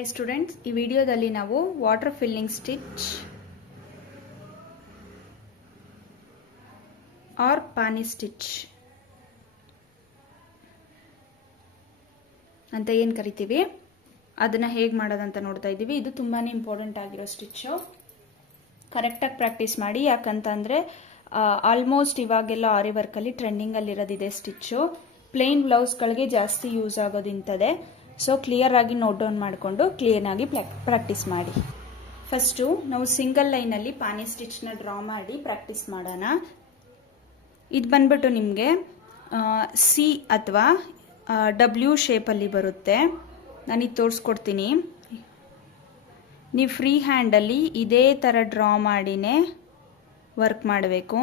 Hi students, ಈ ವಿಡಿಯೋದಲ್ಲಿ ನಾವು ವಾಟರ್ ಫಿಲ್ಲಿಂಗ್ ಸ್ಟಿಚ್ ಆರ್ ಪಾನಿ ಸ್ಟಿಚ್ ಅಂತ ಏನು ಕರಿತೀವಿ ಅದನ್ನ ಹೇಗೆ ಮಾಡೋದಂತ ನೋಡ್ತಾ ಇದ್ದೀವಿ. ಇದು ತುಂಬಾನೇ ಇಂಪಾರ್ಟೆಂಟ್ ಆಗಿರೋ ಸ್ಟಿಚ್ಚು. ಕರೆಕ್ಟಾಗಿ ಪ್ರಾಕ್ಟೀಸ್ ಮಾಡಿ, ಯಾಕಂತಂದರೆ ಆಲ್ಮೋಸ್ಟ್ ಇವಾಗೆಲ್ಲ ಆರಿ ವರ್ಕಲ್ಲಿ ಟ್ರೆಂಡಿಂಗಲ್ಲಿರೋದಿದೆ ಸ್ಟಿಚ್ಚು. ಪ್ಲೇನ್ ಬ್ಲೌಸ್ಗಳಿಗೆ ಜಾಸ್ತಿ ಯೂಸ್ ಆಗೋದಿಂತದೆ. ಸೊ ಕ್ಲಿಯರ್ ಆಗಿ ನೋಟ್ ಡೌನ್ ಮಾಡಿಕೊಂಡು ಕ್ಲಿಯರ್ ಆಗಿ ಪ್ರಾಕ್ಟೀಸ್ ಮಾಡಿ. ಫಸ್ಟು ನಾವು ಸಿಂಗಲ್ ಲೈನಲ್ಲಿ ಪಾನಿ ಸ್ಟಿಚ್ನ ಡ್ರಾ ಮಾಡಿ ಪ್ರಾಕ್ಟೀಸ್ ಮಾಡೋಣ. ಇದು ಬಂದ್ಬಿಟ್ಟು ನಿಮಗೆ ಸಿ ಅಥವಾ ಡಬ್ಲ್ಯೂ ಶೇಪಲ್ಲಿ ಬರುತ್ತೆ. ನಾನೀಗ ತೋರಿಸ್ಕೊಡ್ತೀನಿ. ನೀವು ಫ್ರೀ ಹ್ಯಾಂಡಲ್ಲಿ ಇದೇ ಥರ ಡ್ರಾ ಮಾಡಿನೇ ವರ್ಕ್ ಮಾಡಬೇಕು.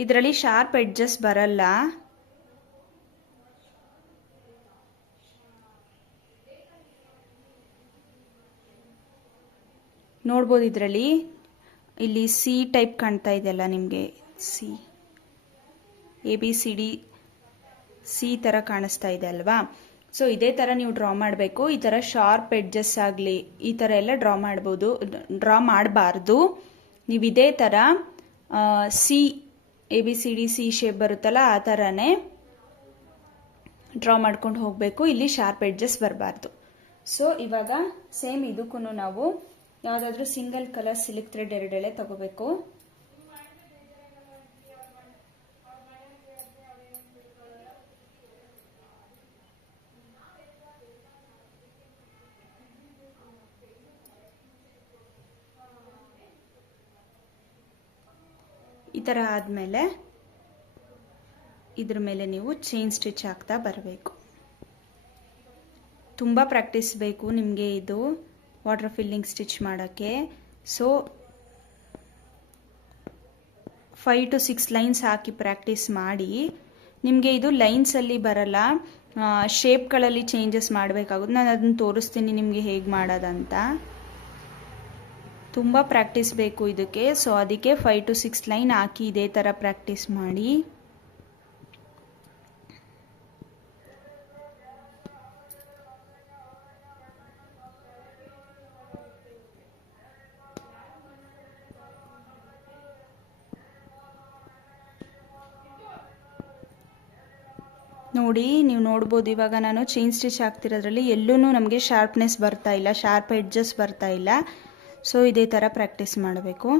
ಇದರಲ್ಲಿ ಶಾರ್ಪ್ ಎಡ್ಜಸ್ ಬರಲ್ಲ. ನೋಡ್ಬೋದು, ಇದರಲ್ಲಿ ಇಲ್ಲಿ ಸಿ ಟೈಪ್ ಕಾಣ್ತಾ ಇದೆಯಲ್ಲ ನಿಮಗೆ, ಸಿ ABCD ಸಿ ಥರ ಕಾಣಿಸ್ತಾ ಇದೆ ಅಲ್ವಾ. ಸೊ ಇದೇ ಥರ ನೀವು ಡ್ರಾ ಮಾಡಬೇಕು. ಈ ಥರ ಶಾರ್ಪ್ ಎಡ್ಜಸ್ ಆಗಲಿ ಈ ಥರ ಎಲ್ಲ ಡ್ರಾ ಮಾಡಬಾರ್ದು. ನೀವು ಇದೇ ಥರ ಸಿ ABCD ಸಿ ಶೇಪ್ ಬರುತ್ತಲ್ಲ ಆ ಥರನೇ ಡ್ರಾ ಮಾಡ್ಕೊಂಡು ಹೋಗಬೇಕು. ಇಲ್ಲಿ ಶಾರ್ಪ್ ಎಡ್ಜಸ್ ಬರಬಾರ್ದು. ಸೊ ಇವಾಗ ಸೇಮ್ ಇದಕ್ಕೂ ನಾವು ಯಾವುದಾದ್ರೂ ಸಿಂಗಲ್ ಕಲರ್ ಸಿಲ್ಕ್ ಥ್ರೆಡ್ 2 ಎಳೆ ತಗೋಬೇಕು. ಈ ಥರ ಆದಮೇಲೆ ಇದ್ರ ಮೇಲೆ ನೀವು ಚೈನ್ ಸ್ಟಿಚ್ ಹಾಕ್ತಾ ಬರಬೇಕು. ತುಂಬ ಪ್ರಾಕ್ಟೀಸ್ ಬೇಕು ನಿಮಗೆ ಇದು ವಾಟರ್ ಫಿಲ್ಲಿಂಗ್ ಸ್ಟಿಚ್ ಮಾಡೋಕ್ಕೆ. So 5 to 6 lines hockey practice ಮಾಡಿ. ನಿಮಗೆ ಇದು ಲೈನ್ಸಲ್ಲಿ ಬರಲ್ಲ, ಶೇಪ್ಗಳಲ್ಲಿ ಚೇಂಜಸ್ ಮಾಡಬೇಕಾಗುತ್ತೆ. ನಾನು ಅದನ್ನು ತೋರಿಸ್ತೀನಿ ನಿಮಗೆ ಹೇಗೆ ಮಾಡೋದಂತ. ತುಂಬ ಪ್ರಾಕ್ಟೀಸ್ ಬೇಕು ಇದಕ್ಕೆ. ಸೊ ಅದಕ್ಕೆ 5 to 6 ಲೈನ್ ಹಾಕಿ ಇದೇ ಥರ ಪ್ರಾಕ್ಟೀಸ್ ಮಾಡಿ. ನೋಡಿ, ನೀವು ನೋಡ್ಬೋದು ಇವಾಗ ನಾನು ಚೈನ್ ಸ್ಟಿಚ್ ಹಾಕ್ತಿರೋದ್ರಲ್ಲಿ ಎಲ್ಲೂ ನಮಗೆ ಶಾರ್ಪ್ನೆಸ್ ಬರ್ತಾ ಇಲ್ಲ, ಶಾರ್ಪ್ ಎಡ್ಜಸ್ ಬರ್ತಾ ಇಲ್ಲ. ಸೊ ಇದೇ ಥರ ಪ್ರಾಕ್ಟೀಸ್ ಮಾಡಬೇಕು.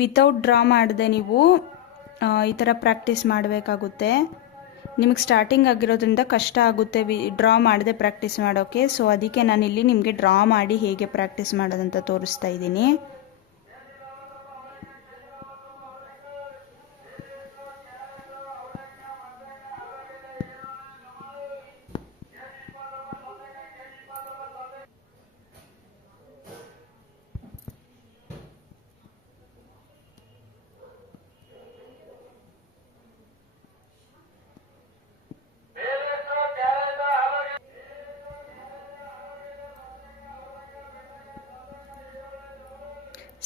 ವಿತೌಟ್ ಡ್ರಾ ಮಾಡದೆ ನೀವು ಈ ಥರ ಪ್ರಾಕ್ಟೀಸ್ ಮಾಡಬೇಕಾಗುತ್ತೆ. ನಿಮಗೆ ಸ್ಟಾರ್ಟಿಂಗ್ ಆಗಿರೋದ್ರಿಂದ ಕಷ್ಟ ಆಗುತ್ತೆ ಡ್ರಾ ಮಾಡದೆ ಪ್ರಾಕ್ಟೀಸ್ ಮಾಡೋಕ್ಕೆ. ಸೊ ಅದಕ್ಕೆ ನಾನಿಲ್ಲಿ ನಿಮಗೆ ಡ್ರಾ ಮಾಡಿ ಹೇಗೆ ಪ್ರಾಕ್ಟೀಸ್ ಮಾಡೋದಂತ ತೋರಿಸ್ತಾ ಇದ್ದೀನಿ.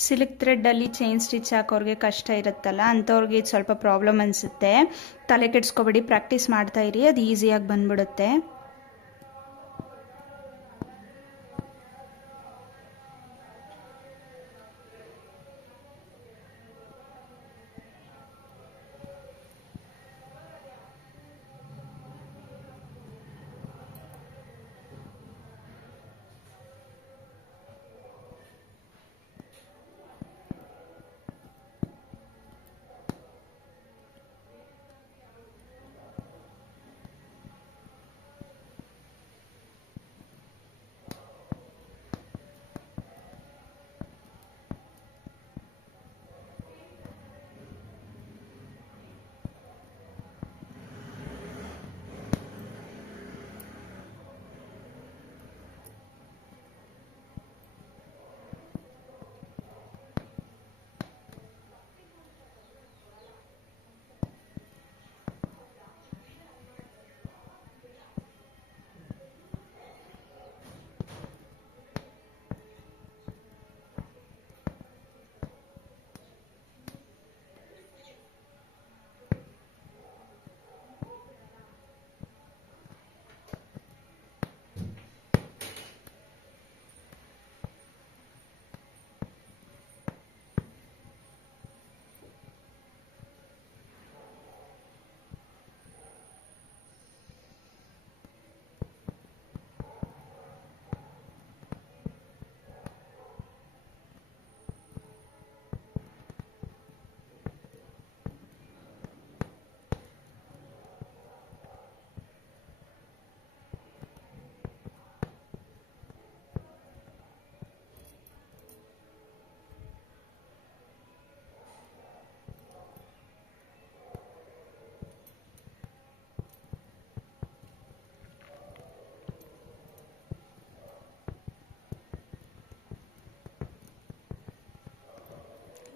ಸಿಲ್ಕ್ ಥ್ರೆಡ್ಡಲ್ಲಿ ಚೈನ್ ಸ್ಟಿಚ್ ಹಾಕೋರಿಗೆ ಕಷ್ಟ ಇರುತ್ತಲ್ಲ, ಅಂಥವ್ರಿಗೆ ಇದು ಸ್ವಲ್ಪ ಪ್ರಾಬ್ಲಮ್ ಅನಿಸುತ್ತೆ. ತಲೆ ಕೆಡಿಸ್ಕೊಬೇಡಿ, ಪ್ರಾಕ್ಟೀಸ್ ಮಾಡ್ತಾ ಇರಿ, ಅದು ಈಸಿಯಾಗಿ ಬಂದ್ಬಿಡುತ್ತೆ.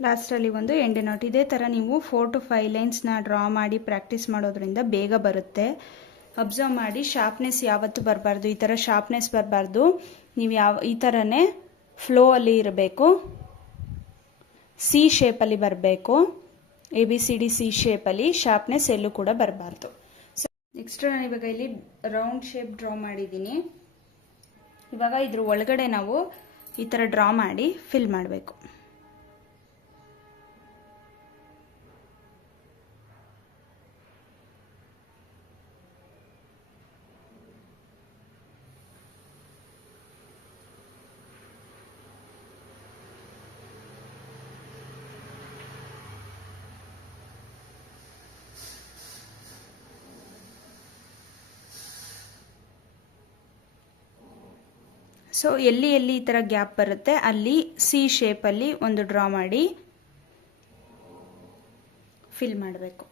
ಲಾಸ್ಟಲ್ಲಿ ಒಂದು ಎಂಡ್ ನಾಟ್. ಇದೇ ಥರ ನೀವು 4 to 5 ಲೈನ್ಸ್ನ ಡ್ರಾ ಮಾಡಿ ಪ್ರಾಕ್ಟೀಸ್ ಮಾಡೋದ್ರಿಂದ ಬೇಗ ಬರುತ್ತೆ. ಅಬ್ಸರ್ವ್ ಮಾಡಿ, ಶಾರ್ಪ್ನೆಸ್ ಯಾವತ್ತೂ ಬರಬಾರ್ದು, ಈ ಥರ ಶಾರ್ಪ್ನೆಸ್ ಬರಬಾರ್ದು. ನೀವು ಈ ಥರನೇ ಫ್ಲೋ ಅಲ್ಲಿ ಇರಬೇಕು, ಸಿ ಶೇಪಲ್ಲಿ ಬರಬೇಕು, ABCD ಸಿ ಶೇಪಲ್ಲಿ. ಶಾರ್ಪ್ನೆಸ್ ಎಲ್ಲೂ ಕೂಡ ಬರಬಾರ್ದು. ಸೊ ನೆಕ್ಸ್ಟ್ ನಾನು ಇವಾಗ ಇಲ್ಲಿ ರೌಂಡ್ ಶೇಪ್ ಡ್ರಾ ಮಾಡಿದ್ದೀನಿ. ಇವಾಗ ಇದ್ರ ಒಳಗಡೆ ನಾವು ಈ ಥರ ಡ್ರಾ ಮಾಡಿ ಫಿಲ್ ಮಾಡಬೇಕು. ಸೊ ಎಲ್ಲಿ ಈ ಥರ ಗ್ಯಾಪ್ ಬರುತ್ತೆ ಅಲ್ಲಿ ಸಿ ಶೇಪಲ್ಲಿ ಒಂದು ಡ್ರಾ ಮಾಡಿ ಫಿಲ್ ಮಾಡಬೇಕು.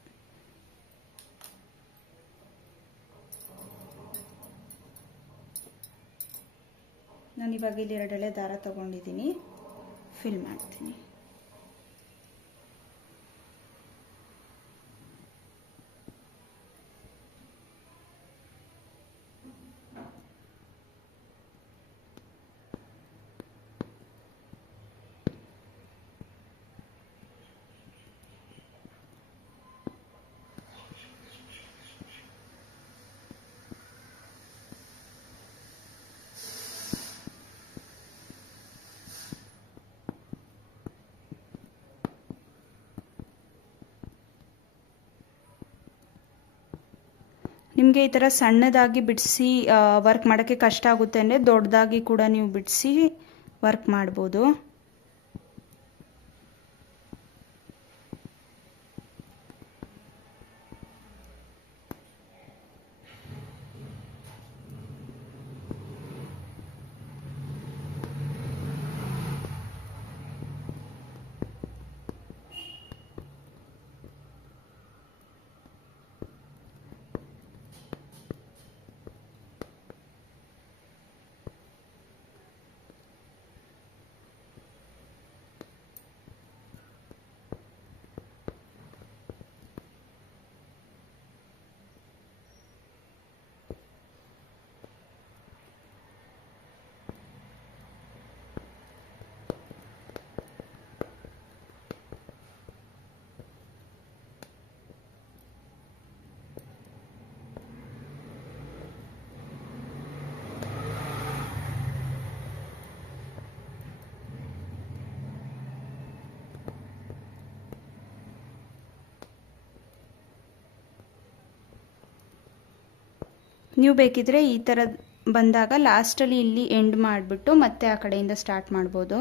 ನಾನು ಇವಾಗ ಇಲ್ಲಿ 2 ಎಳೆ ದಾರ ತಗೊಂಡಿದ್ದೀನಿ, ಫಿಲ್ ಮಾಡ್ತೀನಿ. ನಿಮಗೆ ಈ ಥರ ಸಣ್ಣದಾಗಿ ಬಿಡಿಸಿ ವರ್ಕ್ ಮಾಡೋಕ್ಕೆ ಕಷ್ಟ ಆಗುತ್ತೆ ಅಂದರೆ ದೊಡ್ಡದಾಗಿ ಕೂಡ ನೀವು ಬಿಡಿಸಿ ವರ್ಕ್ ಮಾಡ್ಬೋದು. ನೀವು ಬೇಕಿದ್ರೆ ಈ ಥರ ಬಂದಾಗ ಲಾಸ್ಟಲ್ಲಿ ಇಲ್ಲಿ ಎಂಡ್ ಮಾಡಿಬಿಟ್ಟು ಮತ್ತೆ ಆ ಕಡೆಯಿಂದ ಸ್ಟಾರ್ಟ್ ಮಾಡ್ಬೋದು.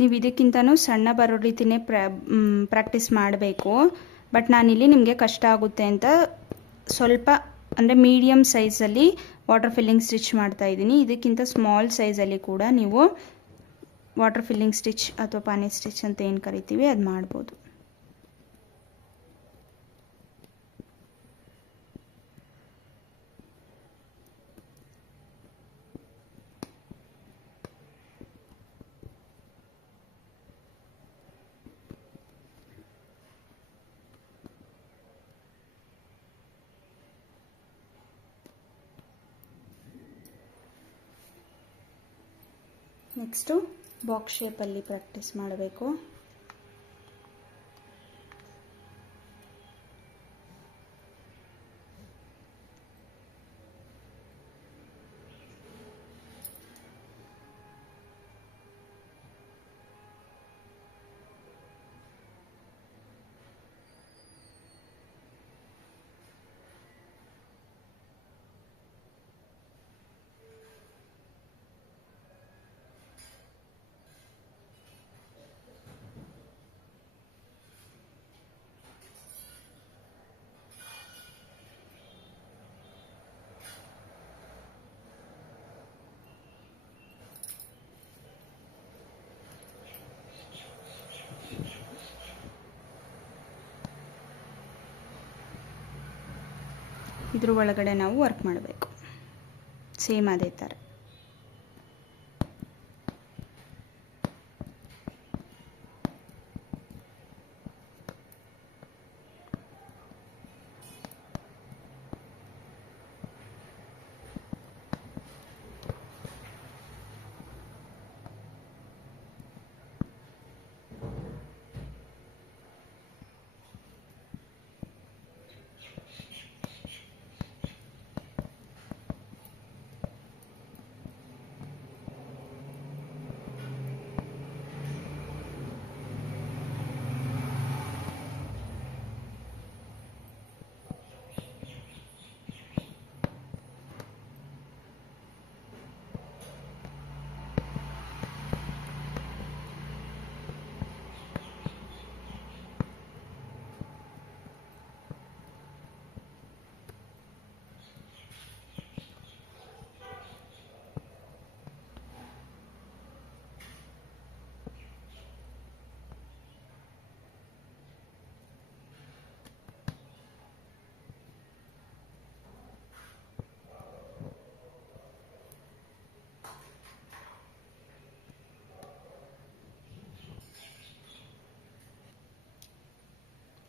ನೀವು ಇದಕ್ಕಿಂತನೂ ಸಣ್ಣ ಬರೋ ರೀತಿಯೇ ಪ್ರಾಕ್ಟೀಸ್ ಮಾಡಬೇಕು. ಬಟ್ ನಾನಿಲ್ಲಿ ನಿಮಗೆ ಕಷ್ಟ ಆಗುತ್ತೆ ಅಂತ ಸ್ವಲ್ಪ ಅಂದರೆ ಮೀಡಿಯಮ್ ಸೈಜಲ್ಲಿ ವಾಟರ್ ಫಿಲ್ಲಿಂಗ್ ಸ್ಟಿಚ್ ಮಾಡ್ತಾ ಇದ್ದೀನಿ. ಇದಕ್ಕಿಂತ ಸ್ಮಾಲ್ ಸೈಜಲ್ಲಿ ಕೂಡ ನೀವು ವಾಟರ್ ಫಿಲ್ಲಿಂಗ್ ಸ್ಟಿಚ್ ಅಥವಾ ಪಾನಿ ಸ್ಟಿಚ್ ಅಂತ ಏನು ಕರಿತೀವಿ ಅದು ಮಾಡ್ಬೋದು. ನೆಕ್ಸ್ಟು ಬಾಕ್ಸ್ ಶೇಪಲ್ಲಿ ಪ್ರಾಕ್ಟೀಸ್ ಮಾಡಬೇಕು. ಇದ್ರ ಒಳಗಡೆ ನಾವು ವರ್ಕ್ ಮಾಡಬೇಕು ಸೇಮ್ ಅದೇ ಥರ.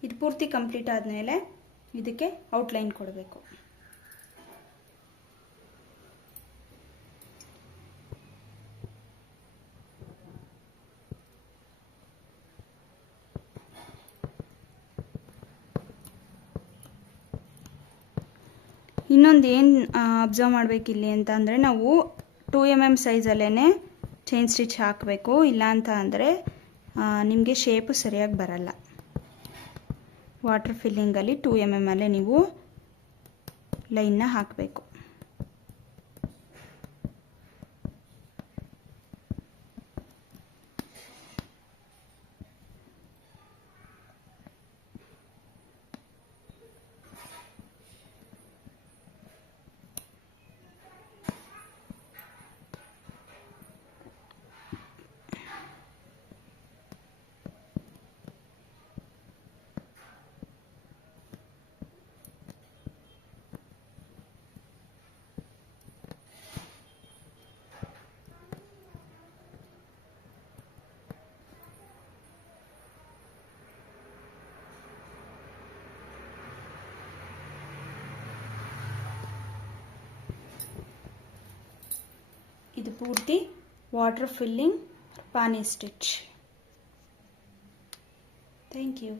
ಇದು ಪೂರ್ತಿ ಕಂಪ್ಲೀಟ್ ಆದಮೇಲೆ ಇದಕ್ಕೆ ಔಟ್ಲೈನ್ ಕೊಡಬೇಕು. ಇನ್ನೊಂದು ಏನು ಅಬ್ಸರ್ವ್ ಮಾಡಬೇಕಿಲ್ಲಿ ಅಂತ ಅಂದರೆ ನಾವು 2 mm ಸೈಜಲ್ಲೇ ಚೈನ್ ಸ್ಟಿಚ್ ಹಾಕಬೇಕು. ಇಲ್ಲ ಅಂತ ಅಂದರೆ ನಿಮಗೆ ಶೇಪು ಸರಿಯಾಗಿ ಬರಲ್ಲ. ವಾಟರ್ ಫಿಲ್ಲಿಂಗಲ್ಲಿ 2 mm ಅಲ್ಲೇ ನೀವು ಲೈನ್ನ ಹಾಕಬೇಕು. ಇದು ಪೂರ್ತಿ ವಾಟರ್ ಫಿಲ್ಲಿಂಗ್ ಪಾನಿ ಸ್ಟಿಚ್. Thank you.